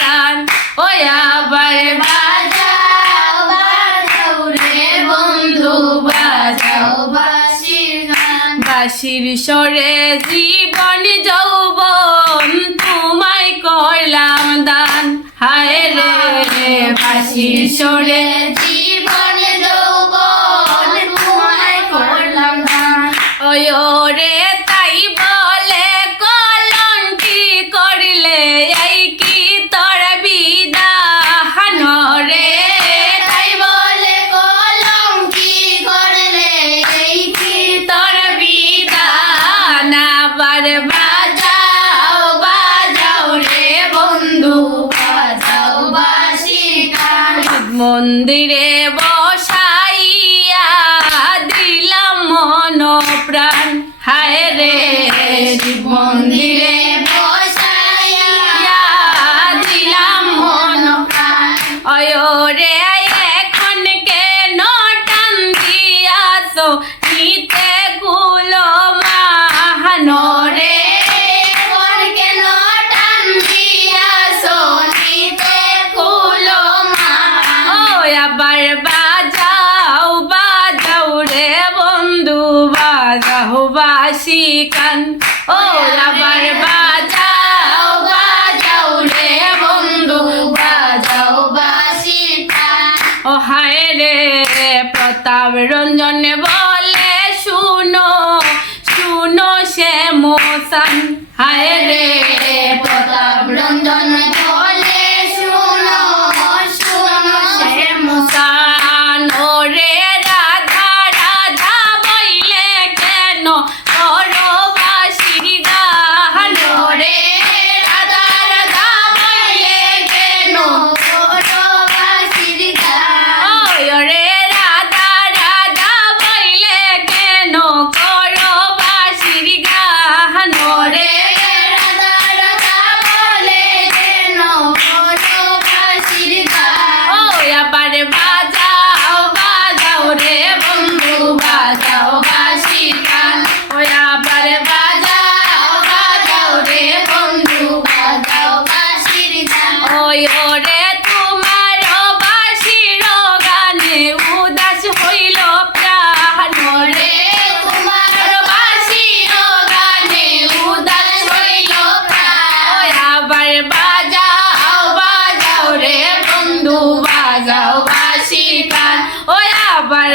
কান ওই আবার বাজাও বাজাও রে বন্ধু বাজাও বাঁশির গান। বাঁশির স্বরে জীবন যৌবন তোমায় করলাম দান। হায় রে বাঁশির স্বরে জীবন যৌবন তোমায় করলাম দান। ওই রে তাই বলে কলঙ্কি করলে এই কি তোর বিধান রে। তাই বলে কলঙ্কি করলে এই কি তোর বিধান। আবার বাজাও বাজাও রে বন্ধু বাজাও বাঁশির গান। মন্দিরে বসাইয়া দিলাম মন প্রাণ। হায় রে মন্দিরে বসাইয়া দিলাম মন প্রাণ। ওই রে এখন কেন টান দিয়াছো নিতে কুলো মাহান রে। এখন কেন টান দিয়াছো নিতে কুলো মাহান। ওই আবার বাজাও বাজাও রে বন্ধু বাজাও বাঁশি কান। ও আবার বাজাও বাজাও রে বন্ধু বাজাও বাঁশি কান। ও হায় রে প্রতাপ রঞ্জন বলে শুনো শুনো সে মোসান। হায় রে প্রতাপ রঞ্জন বলে শুনো শুনো সে মোসান। ও রে রাধা রাধা বইলে কেন করো বাঁশির গান রে। রাধা রাধা বইলে কেন করো বাঁশির গান। ওই রে রাধা রাধা বইলে কেন করো বাঁশির গান রে। রাধা রাধা বলে কেন করো বাঁশির গান। ওই আবার বাজাও বাজাও রে বন্ধু বাজাও বাঁশির গান। ওই আবার বাজাও বাজাও রে বন্ধু বাজাও বাঁশির গান। ওই রে তোমার বাঁশির গানে উদাস হইল প্রাণ রে। তোমার বাঁশির গানে উদাস হইল প্রাণ। ওই আবার বাজাও বাজাও রে বন্ধু বাজাও বাঁশির গান। ওই আবার